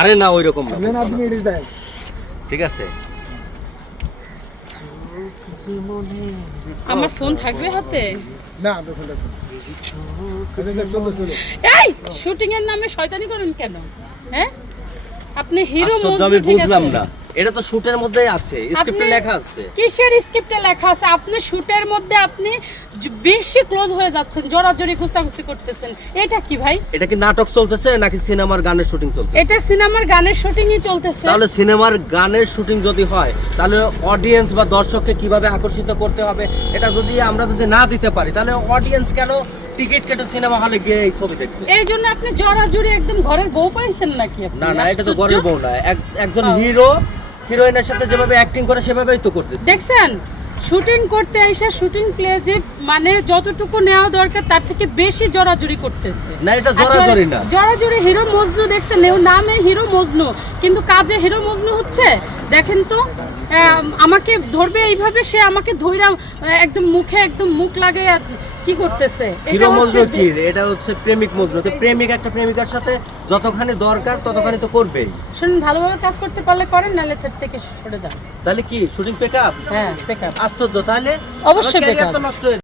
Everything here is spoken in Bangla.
আরে না ওই রকম না, ঠিক আছে। আমার ফোন থাকবে হাতে? না এই শুটিং এর নামে শয়তানি করেন কেন? হ্যাঁ, আপনি হিরো আশ্চর্য, মজনু, আমি ঠিক বুঝলাম আছে। না, এটা তো শুটের মধ্যেই আছে, স্ক্রিপ্টে লেখা আছে। কিসের স্ক্রিপ্টে লেখা আছে? আপনি শুটের মধ্যে আপনি বেশি ক্লোজ হয়ে যাচ্ছেন, জড়াজড়ি গুস্তাগুস্তি করতেছেন। এটা কি ভাই? এটা কি নাটক চলতেছে নাকি সিনেমার গানের শুটিং চলতেছে? এটা সিনেমার গানের শুটিংই চলতেছে। তাহলে সিনেমার গানের শুটিং যদি হয় তাহলে অডিয়েন্স বা দর্শককে কিভাবে আকর্ষিত করতে হবে, এটা যদি আমরা না দিতে পারি তাহলে অডিয়েন্স কেন টিকিট কেটে সিনেমা হলে গিয়ে এই ছবি দেখবে? এই জন্য আপনি জড়াজড়ি একদম ঘরের বউ পাইছেন নাকি আপনি? না না, এটা তো ঘরের বউ না, একজন হিরো হিরোইনের সাথে যেভাবে অ্যাক্টিং করে সেভাবেই তো করতেছে। দেখছেন, শুটিং করতে আইসা শুটিং প্লেজে মানে যতটুকু নেওয়া দরকার তার থেকে বেশি জড়াজড়ি করতেছে। না, এটা জড়াজড়ি না, জড়াজড়ি। হিরো মজনু দেখছেন, এর নামে হিরো মজনু, কিন্তু কাজে হিরো মজনু হচ্ছে। দেখেন তো, আমাকে ধরবে এইভাবে, সে আমাকে ধইরা একদম মুখে একদম মুখ লাগাই কি করতেছে? হিরো মজনু কি? এটা হচ্ছে প্রেমিক মজনু। তো প্রেমিক একটা প্রেমিকার সাথে যতখানি দরকার ততখানি তো করবেই। শুনুন, ভালোভাবে কাজ করতে পারলে করেন, নাহলে সেট থেকে সরে যান। তাহলে কি শুটিং পেকআপ? হ্যাঁ, পেকআপ। আশ্চর্য, তাহলে অবশ্যই আমার career পেকআপ। তো নষ্ট হয়ে